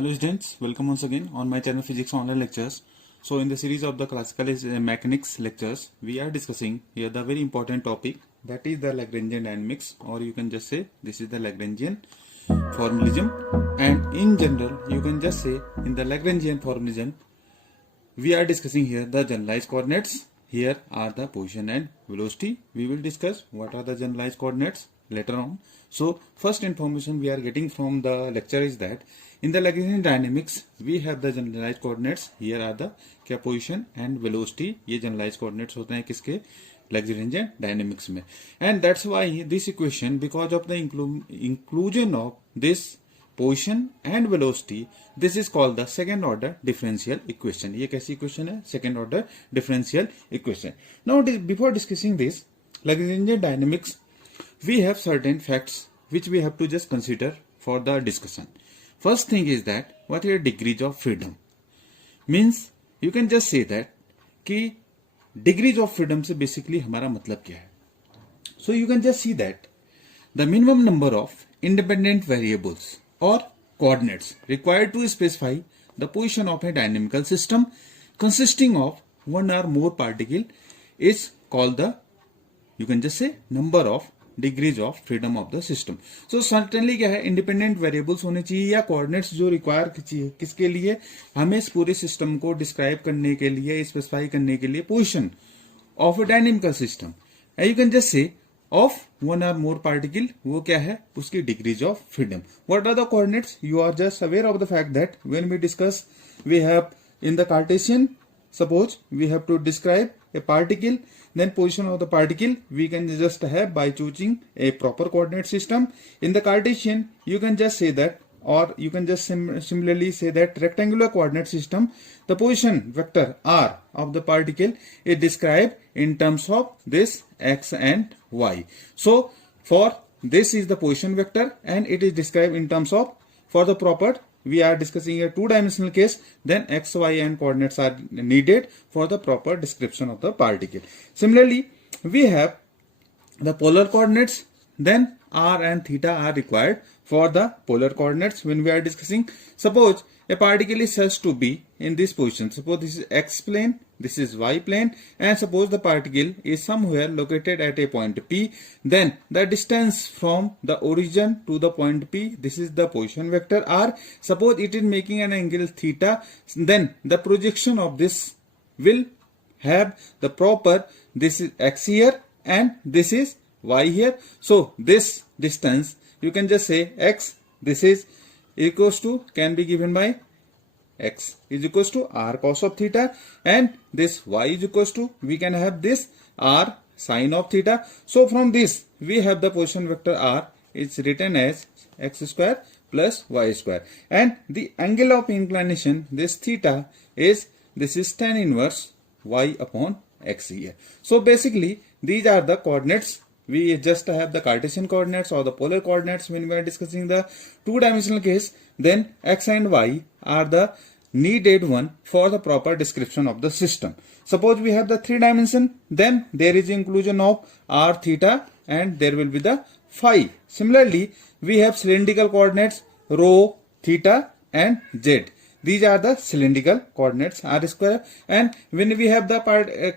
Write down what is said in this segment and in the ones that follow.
Hello students, welcome once again on my channel Physics Online Lectures. So in the series of the classical mechanics lectures, we are discussing here the very important topic, that is the Lagrangian dynamics, or you can just say this is the Lagrangian formalism. And in general, you can just say in the Lagrangian formalism, we are discussing here the generalized coordinates. Here are the position and velocity. We will discuss what are the generalized coordinates later on. So first information we are getting from the lecture is that in the Lagrangian dynamics we have the generalized coordinates. Here are the क्या position and velocity. ये generalized coordinates होते हैं किसके Lagrangian dynamics में. And that's why this equation, because of the inclusion of this position and velocity, this is called the second order differential equation. ये कैसी equation है? Second order differential equation. Now before discussing this Lagrangian dynamics, we have certain facts which we have to just consider for the discussion. First thing is that what are degrees of freedom? Means you can just say that कि degrees of freedom से basically हमारा मतलब क्या है? So you can just see that the minimum number of independent variables or coordinates required to specify the position of a dynamical system consisting of one or more particle is called the, you can just say, number of degrees of freedom of the system. So certainly क्या है, independent variables होने चाहिए या coordinates जो require किसके लिए, हमें इस पूरे सिस्टम को डिस्क्राइब करने के लिए, स्पेसिफाई करने के लिए position of a dynamical system. You can just say of one or more particle, वो क्या है, उसकी degrees of freedom. What are the coordinates? You are just aware of the fact that when we discuss, we have in the cartesian, suppose we have to describe a particle, then position of the particle we can just have by choosing a proper coordinate system. In the Cartesian you can just say that, or you can just similarly say that rectangular coordinate system, the position vector r of the particle is described in terms of this x and y. So for this is the position vector and it is described in terms of, for the proper, we are discussing a two-dimensional case, then x, y and coordinates are needed for the proper description of the particle. Similarly, we have the polar coordinates, then r and theta are required for the polar coordinates when we are discussing. Suppose a particle is said to be in this position. Suppose this is x plane, this is y plane, and suppose the particle is somewhere located at a point P. Then the distance from the origin to the point P, this is the position vector r. Suppose it is making an angle theta, then the projection of this will have the proper, this is x here and this is y here. So this distance, you can just say x, this is equals to, can be given by x is equals to r cos of theta, and this y is equals to, we can have this r sin of theta. So from this we have the position vector r is written as x square plus y square, and the angle of inclination, this theta, is, this is tan inverse y upon x here. So basically these are the coordinates. We just have the Cartesian coordinates or the polar coordinates when we are discussing the two-dimensional case. Then x and y are the needed one for the proper description of the system. Suppose we have the three dimension, then there is inclusion of r theta and there will be the phi. Similarly, we have cylindrical coordinates rho, theta and z. These are the cylindrical coordinates r square, and when we have the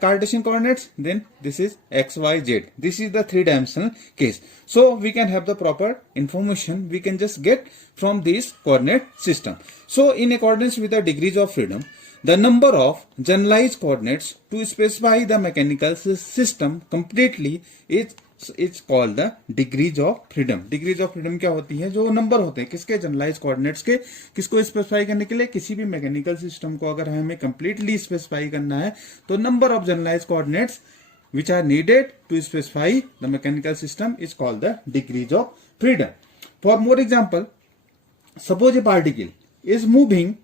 Cartesian coordinates, then this is x, y, z. This is the three-dimensional case. So we can have the proper information we can just get from this coordinate system. So in accordance with the degrees of freedom, the number of generalized coordinates to specify the mechanical system completely is called the degrees of freedom. Degrees of freedom क्या होती है? जो number होते हैं किसके, generalise coordinates के, किसको specify करने के लिए, किसी भी मैकेनिकल सिस्टम को अगर हमें कंप्लीटली स्पेसिफाई करना है तो number of generalize coordinates which are needed to specify the mechanical system is called the degrees of freedom. For more example, suppose a particle is moving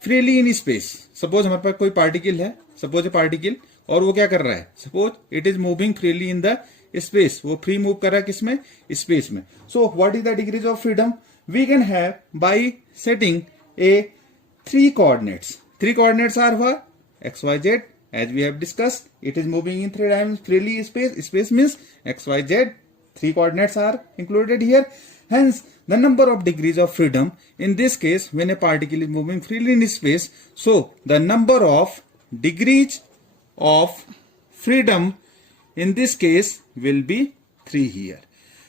freely in space. Suppose हमारे पास कोई particle है, suppose a particle, और वो क्या कर रहा है, suppose it is moving freely in the space, वो फ्री मूव कर रहा है किसमें, स्पेस में. So what is the degrees of freedom? We can have by setting a three coordinates. Three coordinates are what, x y z, as we have discussed, it is moving in three dimensions freely space. Space means x, y, z. Three coordinates are included here. Hence, the number of degrees of freedom in this case when a particle is moving freely in space, so the number of degrees of freedom in this case will be 3 here.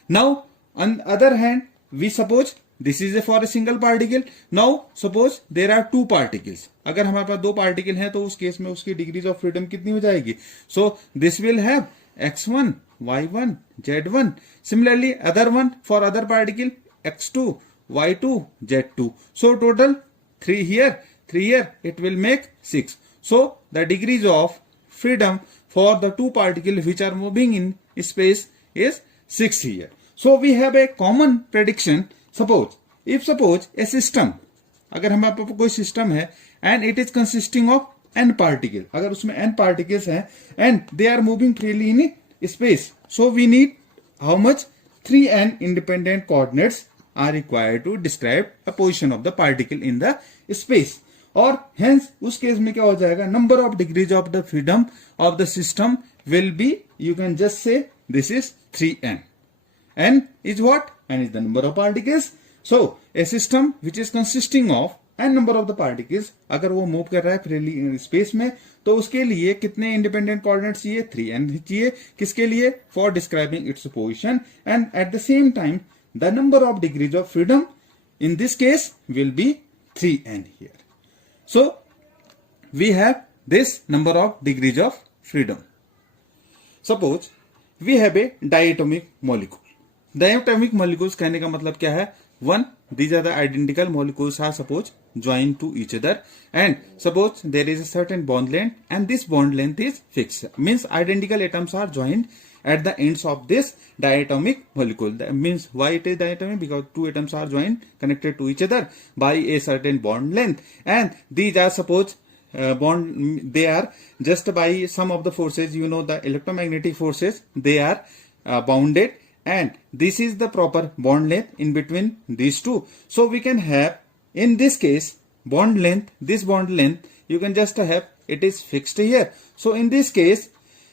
Now, on the other hand, we suppose this is for a single particle. Now, suppose there are two particles. अगर हमारे पास दो particle हैं तो उस case में उसकी degrees of freedom कितनी हो जाएगी? So, this will have x1, y1, z1. Similarly, other one for other particle x2, y2, z2. So, total 3 here, 3 here. It will make 6. So, the degrees of freedom for the two particles which are moving in space is 6 here. So, we have a common prediction. Suppose a system, अगर हमारे पास कोई system है and it is consisting of n particles, अगर उसमें n particles हैं and they are moving freely in space, so we need how much? 3n independent coordinates are required to describe a position of the particle in the space. और hence उस case में क्या हो जाएगा? Number of degrees of the freedom of the system will be, you can just say this is 3n. N is what? N is the number of particles. So, a system which is consisting of n number of the particles, अगर वो move कर रहा है freely in space में, तो उसके लिए कितने independent coordinates चाहिए? 3n चाहिए. किसके लिए? For describing its position. And at the same time, the number of degrees of freedom in this case will be 3n here. So, we have this number of degrees of freedom. Suppose we have a diatomic molecule. Diatomic molecules कहने का मतलब क्या है? One, these are the identical molecules are suppose joined to each other, and suppose there is a certain bond length and this bond length is fixed. Means identical atoms are joined at the ends of this diatomic molecule. That means why it is diatomic? Because two atoms are joined, connected to each other by a certain bond length, and these are suppose bond, they are just by some of the forces, you know, the electromagnetic forces, they are bounded, and this is the proper bond length in between these two. So we can have in this case bond length, this bond length you can just have it is fixed here. So in this case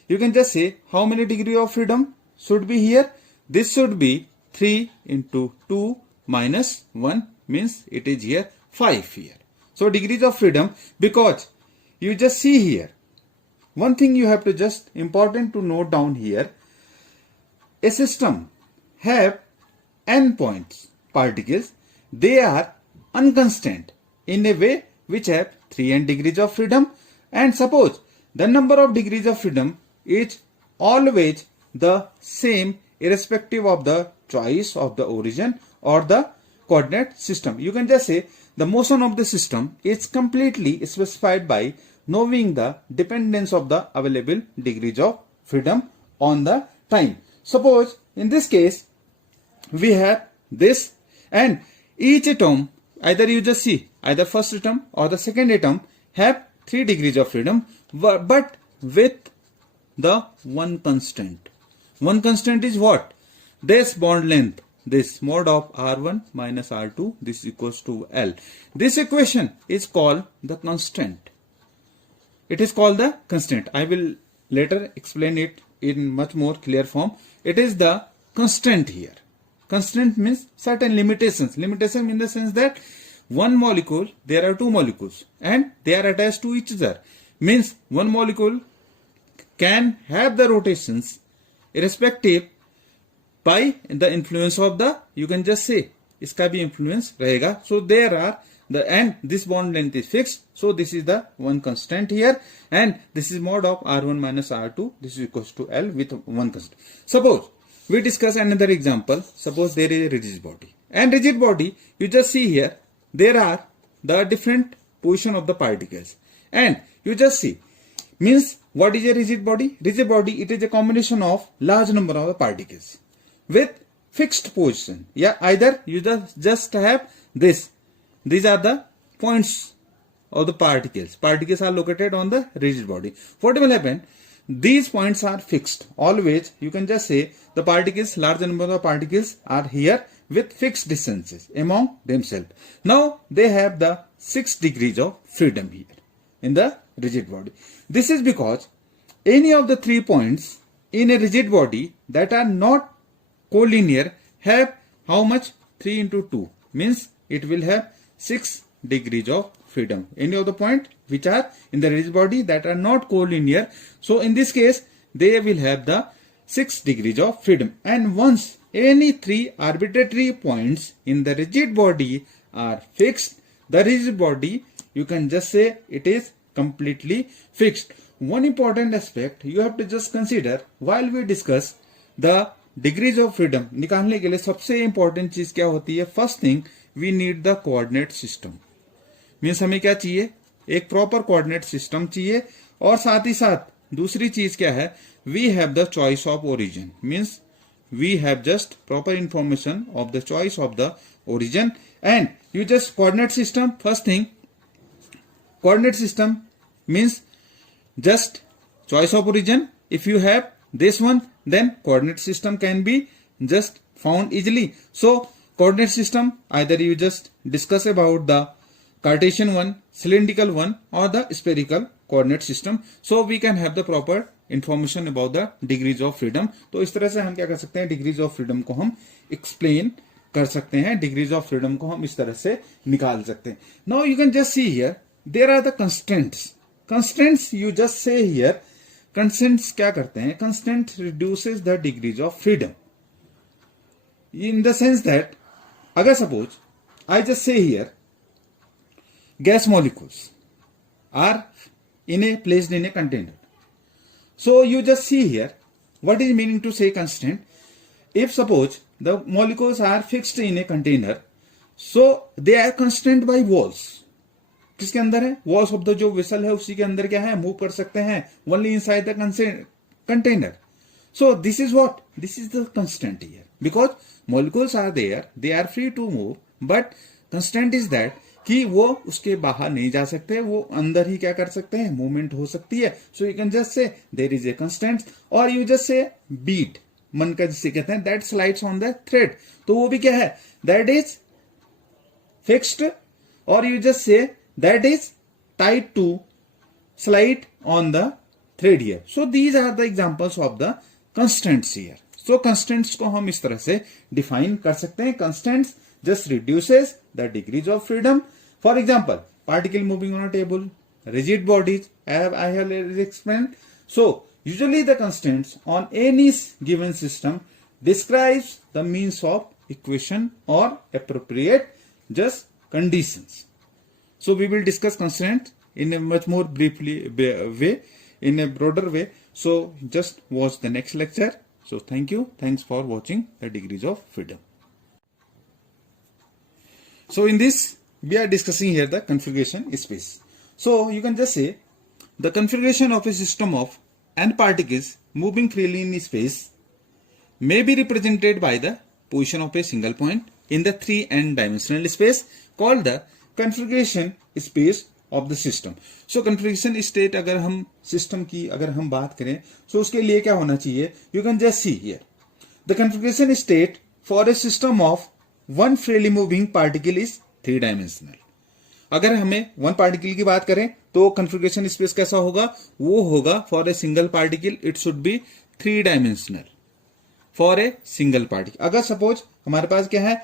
you can just say how many degree of freedom should be here? This should be 3 into 2 minus 1, means it is here 5 here. So degrees of freedom, because you just see here, one thing you have to just important to note down here, a system have n points particles, they are unconstant in a way which have 3n degrees of freedom, and suppose the number of degrees of freedom is always the same irrespective of the choice of the origin or the coordinate system. You can just say the motion of the system is completely specified by knowing the dependence of the available degrees of freedom on the time. Suppose in this case we have this, and each atom, either you just see either first atom or the second atom have 3 degrees of freedom, but with the one constant. One constant is what? This bond length, this mod of R1 minus R2, this is equals to L. This equation is called the constant. It is called the constant. I will later explain it in much more clear form. It is the constant here. Constant means certain limitations. Limitation in the sense that one molecule, there are two molecules and they are attached to each other. Means one molecule can have the rotations irrespective by the influence of the, you can just say iska bhi influence rahega. So there are the, and this bond length is fixed. So this is the one constant here, and this is mod of R1 minus R2. This is equals to L with one constant. Suppose we discuss another example. Suppose there is a rigid body, and rigid body, you just see here there are the different position of the particles, and you just see, means what is a rigid body? Rigid body, it is a combination of large number of the particles with fixed position. Yeah, either you just have this. These are the points of the particles. Particles are located on the rigid body. What will happen? These points are fixed. Always you can just say the particles, large number of particles are here with fixed distances among themselves. Now they have the 6 degrees of freedom here in the rigid body. This is because any of the 3 points in a rigid body that are not collinear have how much? 3 into 2 means it will have 6 degrees of freedom. Any of the point which are in the rigid body that are not collinear, so in this case they will have the 6 degrees of freedom. And once any 3 arbitrary points in the rigid body are fixed, the rigid body, you can just say it is completely fixed. One important aspect you have to just consider while we discuss the degrees of freedom. निकालने के लिए सबसे important चीज क्या होती है? First thing we need the coordinate system. Means हमें क्या चाहिए? एक प्रॉपर कोऑर्डिनेट सिस्टम चाहिए. और साथ ही साथ दूसरी चीज क्या है? We have the choice of origin. Means we have just proper information of the choice of the origin. And you just coordinate system. First thing, coordinate system means just choice of origin. If you have this one, then coordinate system can be just found easily. So coordinate system, either you just discuss about the Cartesian one, cylindrical one, or the spherical coordinate system. So we can have the proper information about the degrees of freedom. तो इस तरह से हम क्या कर सकते हैं? Degrees of freedom को हम एक्सप्लेन कर सकते हैं. डिग्रीज ऑफ फ्रीडम को हम इस तरह से निकाल सकते हैं. Now you can just see here there are the constraints. Constraints you just say here, constraints क्या करते हैं? Constraint reduces the degrees of freedom in the sense that अगर suppose I just say here gas molecules are in a placed in a container. So you just see here what is meaning to say constraint. If suppose the molecules are fixed in a container, so they are constrained by walls. किसके अंदर है? walls of the जो vessel है उसी के अंदर क्या है? मूव कर सकते हैं only inside the container. So this is what? This is the constraint here. Because molecules are there, they are free to move, but constraint is that कि वो उसके बाहर नहीं जा सकते, वो अंदर ही क्या कर सकते हैं? मूवमेंट हो सकती है. So you can just say there is a constant, और यू जस्ट से बीट, मन का जिसे कहते हैं, that slides on the thread. तो वो भी क्या है? दैट इज फिक्स्ड, और you just say that is tied to slide on the thread here. So these are the examples of the constants here. So constants को हम इस तरह से डिफाइन कर सकते हैं. Constants just reduces the degrees of freedom. For example, particle moving on a table, rigid bodies, I have explained. So usually the constraints on any given system describes the means of equation or appropriate just conditions. So we will discuss constraints in a much more briefly way, in a broader way. So just watch the next lecture. So thank you. Thanks for watching the degrees of freedom. So in this we are discussing here the configuration space. So you can just say the configuration of a system of n particles moving freely in space may be represented by the position of a single point in the 3n dimensional space called the configuration space of the system. So configuration state अगर हम system की अगर हम बात करें, so उसके लिए क्या होना चाहिए? You can just see here the configuration state for a system of one freely moving particle is 3 dimensional. अगर हमें वन पार्टिकल की बात करें तो कन्फिगरेशन स्पेस कैसा होगा? वो होगा for a single particle it should be 3 dimensional for a single particle. अगर सपोज हमारे पास क्या है?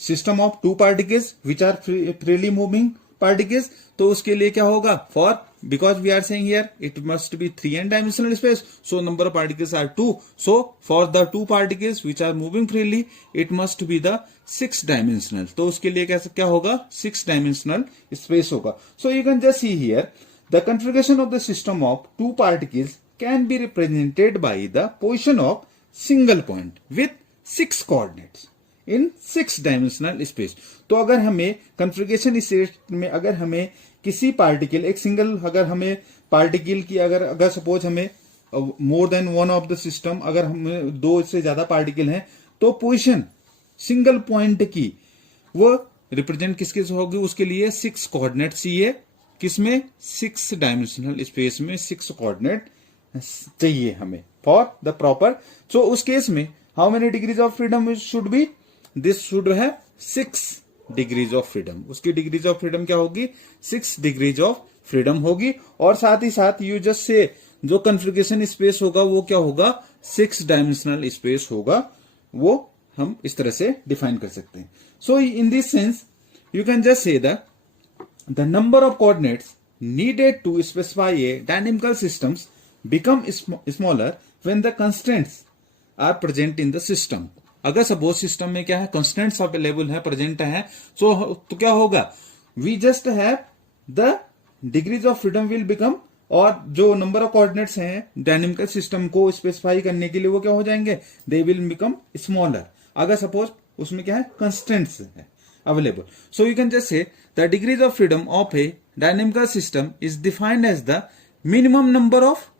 System of 2 particles which are freely moving particles, तो उसके लिए क्या होगा? For because we are saying here it must be 3n dimensional space, so number of particles are 2. So for the 2 particles which are moving freely it must be the 6 dimensional. तो उसके लिए क्या होगा? 6 dimensional space होगा. So you can just see here the configuration of the system of 2 particles can be represented by the position of single point with 6 coordinates in 6 dimensional space. तो अगर हमें configuration state में अगर हमें किसी particle, एक single अगर हमें पार्टिकल की अगर सपोज हमें more than one of the system, अगर हमें 2 से ज्यादा पार्टिकल हैं, तो पोजीशन सिंगल पॉइंट की वो रिप्रेजेंट किसके से होगी? उसके लिए 6 कोऑर्डिनेट चाहिए. किसमें? 6 डायमेंशनल स्पेस में 6 कोऑर्डिनेट चाहिए हमें फॉर द प्रॉपर. सो उस केस में how many degrees of freedom should be? This should have 6 degrees of freedom. उसकी डिग्रीज ऑफ फ्रीडम क्या होगी? 6 डिग्रीज ऑफ फ्रीडम होगी. और साथ ही साथ यू जस्ट से जो कन्फिगरेशन स्पेस होगा वो क्या होगा? 6 डायमेंशनल स्पेस होगा. वो हम इस तरह से डिफाइन कर सकते हैं. So in this sense you can just say the number of coordinates needed to specify a dynamical systems become smaller when the constraints are present in the system. अगर सपोज सिस्टम में क्या है, constants available है, present है, तो क्या होगा, we just have the degrees of freedom will become, और जो नंबर ऑफ कोऑर्डिनेट्स हैं डायनेमिकल सिस्टम को स्पेसिफाई करने के लिए वो क्या हो जाएंगे, दे विल बिकम स्मॉलर. अगर सपोज उसमें क्या है, कंस्टेंट्स है available. So you can just say the degrees of freedom of a dynamical system is defined as the minimum number of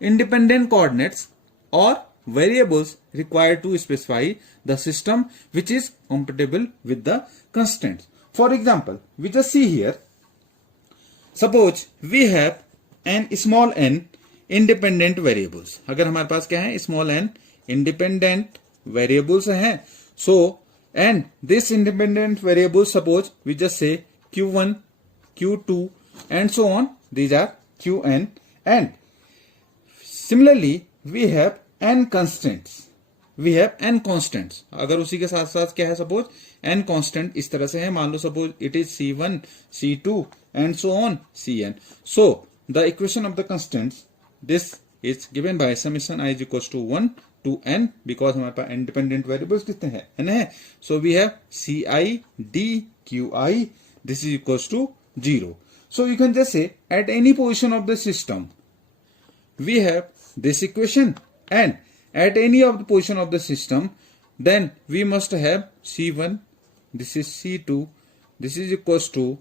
independent coordinates or variables required to specify the system which is compatible with the constraints. For example, we just see here, suppose we have an small n independent variables. अगर हमारे पास क्या है, small n independent variables हैं, so and this independent variables, suppose we just say q1, q2 and so on, these are qn, and similarly we have n constants, we have n constants. अगर उसी के साथ साथ क्या है, suppose n constant इस तरह से है, मान लो suppose it is c1, c2 and so on cn. So the equation of the constants, this is given by summation I is equals to 1 to n, because हमारे पास इंडिपेंडेंट वेरिएबल्स कितने हैं, n है. So we have ci d qi, this is equals to 0. So you can just say at any position of the system we have this equation, and at any of the position of the system then we must have c1, this is c2, this is equals to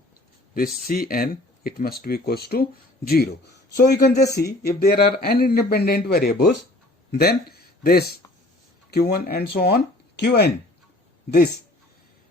this cn, it must be equals to 0. So you can just see, if there are n independent variables, then this q1 and so on qn, this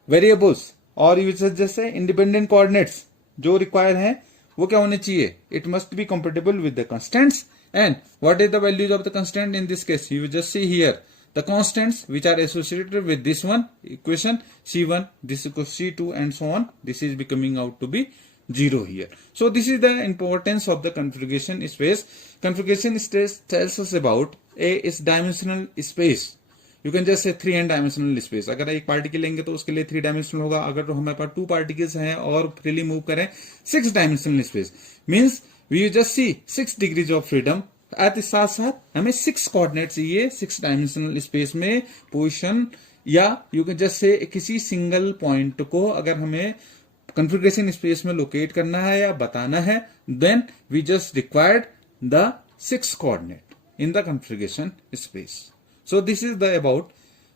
variables, or you just say independent coordinates जो require हैं वो क्या होने चाहिए, it must be compatible with the constants. And what is the values of the constant in this case, you just see here the constants which are associated with this one equation c1, this equals c2 and so on, this is becoming out to be 0 here. So this is the importance of the configuration space. Configuration space tells us about a is dimensional space. You can just say 3n dimensional space. अगर एक particle लेंगे तो उसके लिए 3 dimensional होगा. अगर तो हमारे पास 2 particles हैं और freely move करें 6 dimensional space, means we just see 6 degrees of freedom. at साथ साथ हमें 6 कोऑर्डिनेट चाहिए 6 डायमेंशनल स्पेस में पोजीशन, या यू कैन जस्ट से किसी सिंगल पॉइंट को अगर हमें कॉन्फ़िगरेशन स्पेस में लोकेट करना है या बताना है, then we just required the 6 coordinate in the configuration space. So this is the about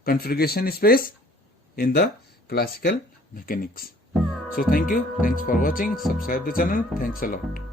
configuration space in the classical mechanics. So thank you, thanks for watching, subscribe the channel, thanks a lot.